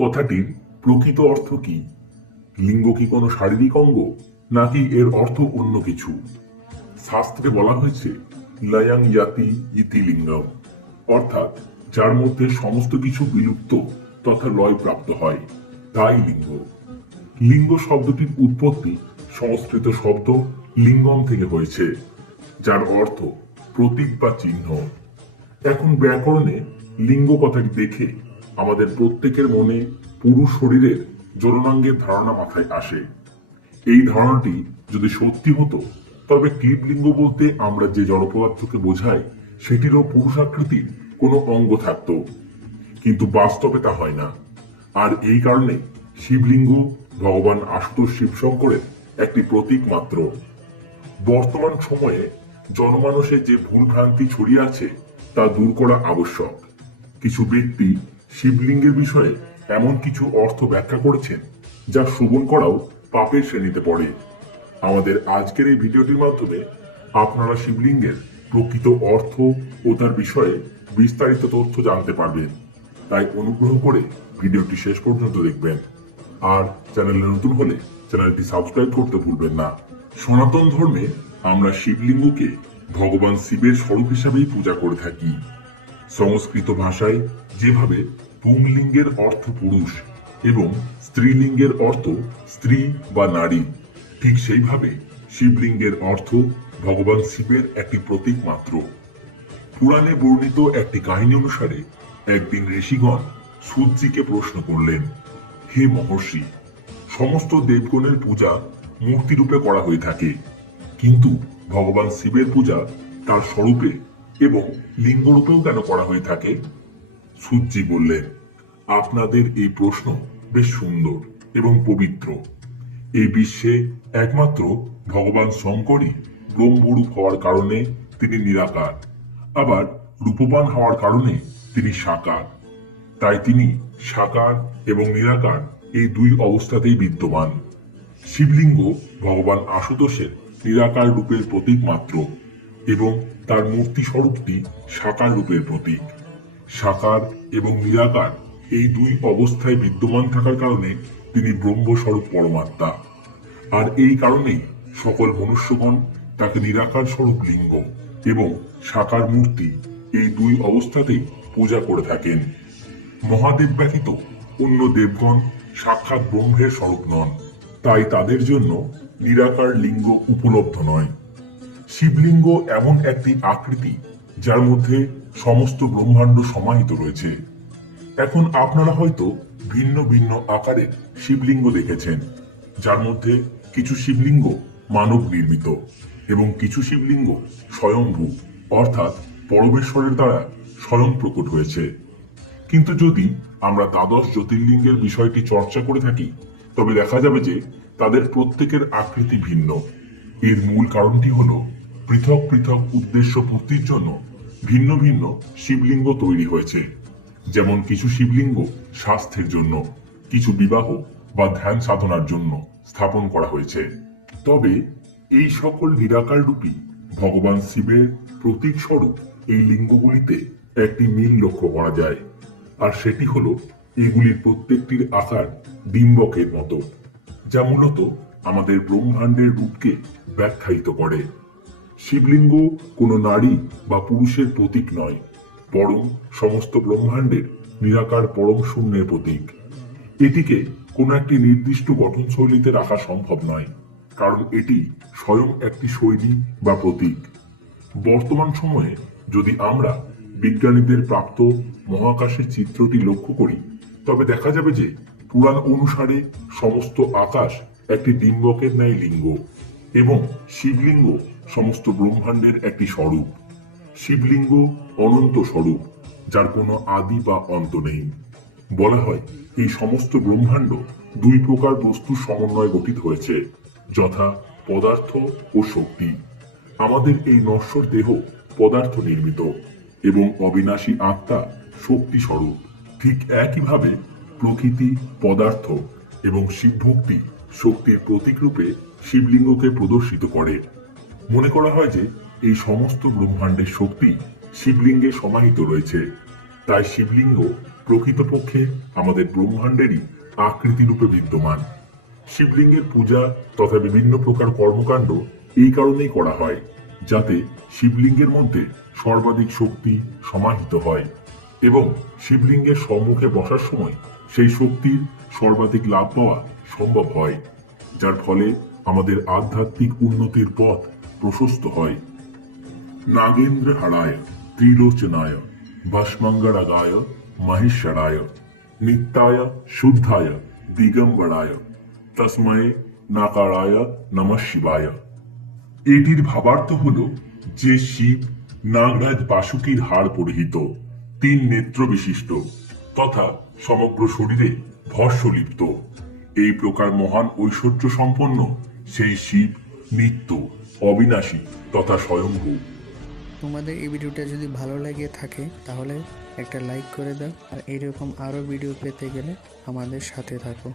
কথাটির প্রকৃত অর্থ কি? লিঙ্গ কি কোনো শারীরিক অঙ্গ, নাকি এর অর্থ অন্য কিছু? শাস্ত্রে বলা হয়েছে, লয়াং জাতি ইতি লিঙ্গম অর্থাৎ যার মধ্যে সমস্ত কিছু বিলুপ্ত তথা লয় প্রাপ্ত হয়, তাই লিঙ্গ। লিঙ্গ শব্দটির উৎপত্তি সংস্কৃত শব্দ লিঙ্গম থেকে হয়েছে, যার অর্থ প্রতীক বা চিহ্ন। এখন ব্যাকরণে লিঙ্গ কথাটি দেখে আমাদের প্রত্যেকের মনে পুরুষ শরীরের জননাঙ্গের ধারণা মাথায় আসে। এই ধারণাটি যদি সত্যি হতো, তবে ক্লিবলিঙ্গ বলতে আমরা যে জড়পদার্থকে বোঝাই, সেটিরও পুরুষাকৃতির কোনো অঙ্গ থাকত। কিন্তু বাস্তবে তা হয় না। আর এই কারণে শিবলিঙ্গ, ভগবান আশুতোষ শিবশঙ্করের একটি প্রতীক মাত্র। বর্তমান সময়ে জনমানসে যে ভুল ভ্রান্তি ছড়িয়ে আছে, তা দূর করা আবশ্যক। কিছু ব্যক্তি শিবলিঙ্গের বিষয়ে এমন কিছু অর্থ ব্যাখ্যা করেছেন যা শ্রবণ করাও পাপের শ্রেণীতে পড়ে। আমাদের আজকের এই ভিডিওটির মাধ্যমে আপনারা শিবলিঙ্গের প্রকৃত অর্থ ও তার বিষয়ে বিস্তারিত তথ্য জানতে পারবেন। তাই অনুগ্রহ করে ভিডিওটি শেষ পর্যন্ত দেখবেন। আর চ্যানেলে নতুন হলে চ্যানেলটি সাবস্ক্রাইব করতে ভুলবেন না। সনাতন ধর্মে আমরা শিবলিঙ্গকে ভগবান শিবের স্বরূপ হিসাবেই পূজা করে থাকি। সংস্কৃত ভাষায় যেভাবে পুংলিঙ্গের অর্থ পুরুষ এবং স্ত্রীলিঙ্গের অর্থ স্ত্রী বা নারী, ঠিক সেইভাবে শিবলিঙ্গের অর্থ ভগবান শিবের একটি প্রতীক মাত্র। পুরাণে বর্ণিত একটি কাহিনী অনুসারে একদিন ঋষিগণ সূর্যিকে প্রশ্ন করলেন, হে মহর্ষি, সমস্ত দেবগণের পূজা মূর্তিরূপে করা হয়ে থাকে, কিন্তু ভগবান শিবের পূজা তার স্বরূপে এবং লিঙ্গরূপেও কেন করা হয়ে থাকে? সূর্যি বললেন, আপনাদের এই প্রশ্ন বেশ সুন্দর এবং পবিত্র। এই বিশ্বে একমাত্র ভগবান শঙ্করই ব্রহ্মরূপ হওয়ার কারণে তিনি নিরাকার, আবার রূপবান হওয়ার কারণে তিনি সাকার। তাই তিনি সাকার এবং নিরাকার এই দুই অবস্থাতেই বিদ্যমান। শিবলিঙ্গ ভগবান আশুতোষের নিরাকার রূপের প্রতীক মাত্র। এবং তার মূর্তি স্বরূপটি সাকার রূপের প্রতীক। সাকার এবং নিরাকার এই দুই অবস্থায় বিদ্যমান থাকার কারণে তিনি ব্রহ্মস্বরূপ পরমাত্মা। আর এই কারণেই সকল মনুষ্যগণ তাকে নিরাকার স্বরূপ লিঙ্গ এবং সাকার মূর্তি এই দুই অবস্থাতেই পূজা করে থাকেন। মহাদেব ব্যতীত অন্য দেবগণ সাক্ষাৎ ব্রহ্মের স্বরূপ নন। তাই তাদের জন্য নিরাকার লিঙ্গ উপলব্ধ নয়। শিবলিঙ্গ এমন একটি আকৃতি যার মধ্যে সমস্ত ব্রহ্মাণ্ড সমাহিত রয়েছে। এখন আপনারা হয়তো ভিন্ন ভিন্ন আকারের শিবলিঙ্গ দেখেছেন, যার মধ্যে কিছু শিবলিঙ্গ মানব নির্মিত এবং কিছু শিবলিঙ্গ স্বয়ংভূ অর্থাৎ পরমেশ্বরের দ্বারা স্বয়ং প্রকট হয়েছে। কিন্তু যদি আমরা দ্বাদশ জ্যোতির্লিঙ্গের বিষয়টি চর্চা করে থাকি, তবে দেখা যাবে যে তাদের প্রত্যেকের আকৃতি ভিন্ন। এর মূল কারণটি হল পৃথক পৃথক উদ্দেশ্য পূর্তির জন্য ভিন্ন ভিন্ন শিবলিঙ্গ তৈরি হয়েছে। যেমন কিছু শিবলিঙ্গ স্বাস্থ্যের জন্য, কিছু বিবাহ বা ধ্যান সাধনার জন্য স্থাপন করা হয়েছে। তবে এই সকল নিরাকার রূপী ভগবান শিবের প্রতীক স্বরূপ এই লিঙ্গগুলিতে একটি মিল লক্ষ্য করা যায়। আর সেটি হলো এগুলির প্রত্যেকটির আকার ডিম্বকের মতো, যা মূলত আমাদের ব্রহ্মাণ্ডের রূপকে ব্যাখ্যায়িত করে। শিবলিঙ্গ কোনো নারী বা পুরুষের প্রতীক নয়, বরং সমস্ত ব্রহ্মাণ্ডের নিরাকার পরম শূন্যের প্রতীক। এটিকে কোনো একটি নির্দিষ্ট গঠনশৈলীতে রাখা সম্ভব নয়, কারণ এটি স্বয়ং একটি শৈলী বা প্রতীক। বর্তমান সময়ে যদি আমরা বিজ্ঞানীদের প্রাপ্ত মহাকাশের চিত্রটি লক্ষ্য করি, তবে দেখা যাবে যে পুরাণ অনুসারে সমস্ত আকাশ একটি ডিম্বকের ন্যায় লিঙ্গ এবং শিবলিঙ্গ সমস্ত ব্রহ্মাণ্ডের একটি স্বরূপ, শিবলিঙ্গ অনন্ত স্বরূপ, যার কোনো আদি বা অন্ত নেই। বলা হয়, এই সমস্ত ব্রহ্মাণ্ড দুই প্রকার বস্তুর সমন্বয়ে গঠিত হয়েছে, যথা পদার্থ ও শক্তি। আমাদের এই নশ্বর দেহ পদার্থ নির্মিত এবং অবিনাশী আত্মা শক্তি স্বরূপ। ঠিক একইভাবে প্রকৃতি পদার্থ এবং শিবভক্তি শক্তির প্রতীক রূপে শিবলিঙ্গকে প্রদর্শিত করে। মনে করা হয় যে এই সমস্ত ব্রহ্মাণ্ডের শক্তি শিবলিঙ্গে সমাহিত রয়েছে। তাই শিবলিঙ্গ প্রকৃতপক্ষে আমাদের ব্রহ্মাণ্ডেরই আকৃতি রূপে বিদ্যমান। শিবলিঙ্গের পূজা তথা বিভিন্ন প্রকার কর্মকাণ্ড এই কারণেই করা হয়, যাতে শিবলিঙ্গের মধ্যে সর্বাধিক শক্তি সমাহিত হয় এবং শিবলিঙ্গের সম্মুখে বসার সময় সেই শক্তির সর্বাধিক লাভ পাওয়া সম্ভব হয়, যার ফলে আমাদের আধ্যাত্মিক উন্নতির পথ প্রশস্ত হয়। নাগেন্দ্র হারায়, ত্রিলোচনায় ভস্মঙ্গরাগায় মহেশ্বরায় নিত্যায় শুদ্ধায়, দিগম্বরায়, তসময়ে নাকারায়, নম শিবায়। এটির ভাবার্থ হল যে শিব নাগরাজ বাসুকীর হাড় পরিহিত, তিন নেত্র বিশিষ্ট, তথা সমগ্র শরীরে ভস্যলিপ্ত এই প্রকার মহান ঐশ্বর্য সম্পন্ন সেই শিব নিত্য অবিনাশী তথা স্বয়ংভূ তোমাদের এই ভিডিওটা যদি ভালো লাগে থাকে, তাহলে একটা লাইক করে দাও। আর এরকম আরও ভিডিও পেতে গেলে আমাদের সাথে থাকো।